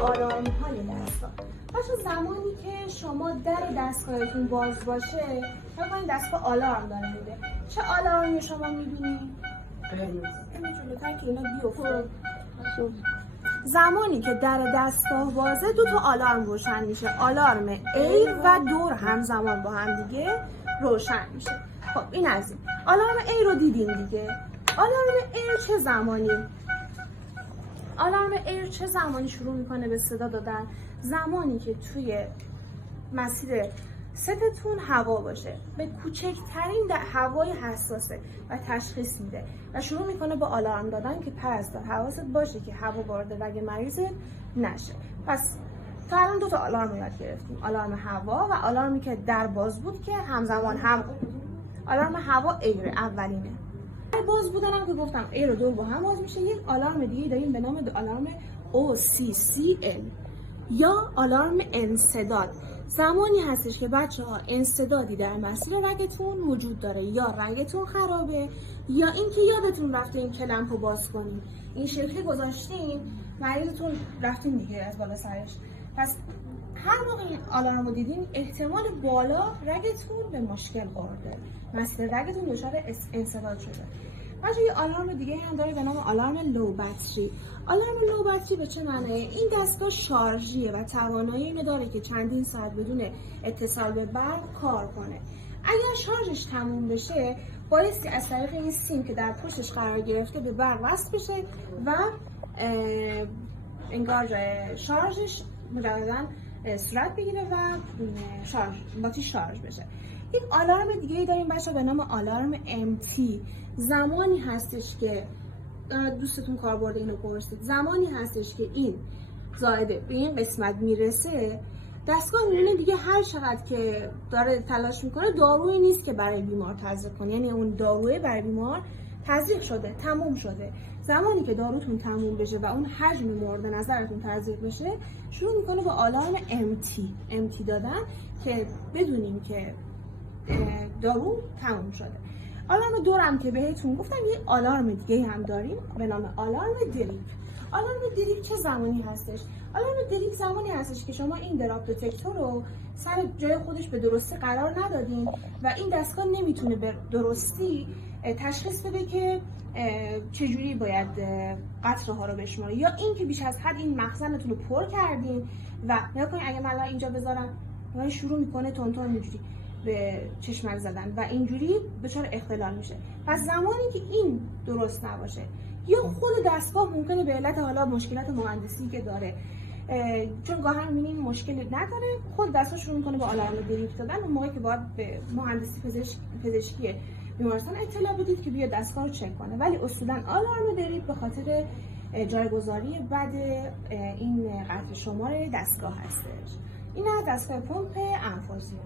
آلارم های دستگاه. باشه زمانی که شما در دستگاهتون باز باشه ببینید دستگاه آلارم داره میده. چه آلارمی شما میبینید؟ اینو جلوتر که اینا بیفته. زمانی که در دستگاه بازه دو تا آلارم روشن میشه. آلارم A و دور همزمان با هم دیگه روشن میشه. خب این از این. آلارم A رو دیدین دیگه. آلارم A چه زمانی؟ آلارم ایر چه زمانی شروع میکنه به صدا دادن؟ زمانی که توی مسیر ستتون هوا باشه، به کوچکترین هوای حساسه و تشخیص میده و شروع میکنه با آلارم دادن که پرستار حواست باشه که هوا وارد رگ مریض نشه. پس تا الان دو تا آلارم رو یاد گرفتیم، آلارم هوا و آلارمی که در باز بود که همزمان هم آلارم هوا ایر اولینه. باز بودنم که گفتم ای رو دور با هم باز میشه. یک آلارم دیگه داریم به نام آلارم OCCL یا آلارم انسداد. زمانی هستش که بچه‌ها انسدادی در مسیر رگتون وجود داره، یا رگتون خرابه یا اینکه یادتون رفته این کلمپ رو باز کنین، این شکلی گذاشتین مریضتون رفتین دیگه از بالا سرش. پس هر موقع این آلارم رو دیدین احتمال بالا رگتون به مشکل خورده، مسیر رگتون دچار انسداد شده. بچه‌ها یه آلارم دیگه هم داره به نام آلارم لو باتری. آلارم لو باتری به چه معنیه؟ این دستگاه شارژیه و توانایی اینو داره که چندین ساعت بدون اتصال به برق کار کنه. اگر شارژش تموم بشه بایستی از طریق این سیم که در پشتش قرار گرفته به برق وصل بشه و انگار شارژش مجدداً صورت بگیره و باتری شارژ بشه. یک آلارم دیگه داریم بچه به نام آلارم MT. زمانی هستش که دوستتون کاربرد اینو پرسید، زمانی هستش که این زائده به این قسمت میرسه دستگاه میبینه دیگه هر چقدر که داره تلاش میکنه دارویی نیست که برای بیمار تزریق کنه، یعنی اون داروی برای بیمار تزریق شده، تموم شده. زمانی که داروتون تموم بشه و اون حجم مورد نظرتون تزریق بشه شروع میکنه با آلارم MT دادن که بدونیم که دارو تموم شده. آلارم دورم که بهتون گفتم یه آلارم دیگه هم داریم به نام آلارم دریپ. آلارم دریپ چه زمانی هستش؟ آلارم دریپ زمانی هستش که شما این دراپ دتکتور رو سر جای خودش به درستی قرار ندادین و این دستگاه نمیتونه به درستی تشخیص بده که چجوری باید قطره ها رو بشماره، یا این که بیش از حد این مخزنتون رو پر کردین و نگاه کنید اگه من اینجا بذارم شروع میکنه تون اینجوری به چشمک زدن و اینجوری دچار اختلال میشه. پس زمانی که این درست نباشه یا خود دستگاه ممکنه به علت حالا مشکلات مهندسی که داره، چون گاهی میبینیم مشکلی نداره، خود دستگاه شروع میکنه با آلارم دریپ دادن. اون موقعی که باید به مهندسی پزشکی بیمارستان اطلاع بدید که بیا دستگاه رو چک کنه. ولی اصولا آلارم دریپ به خاطر جایگذاری بد این قطره شمار دستگاه هستش. این از دستگاه پمپ انفوزیون.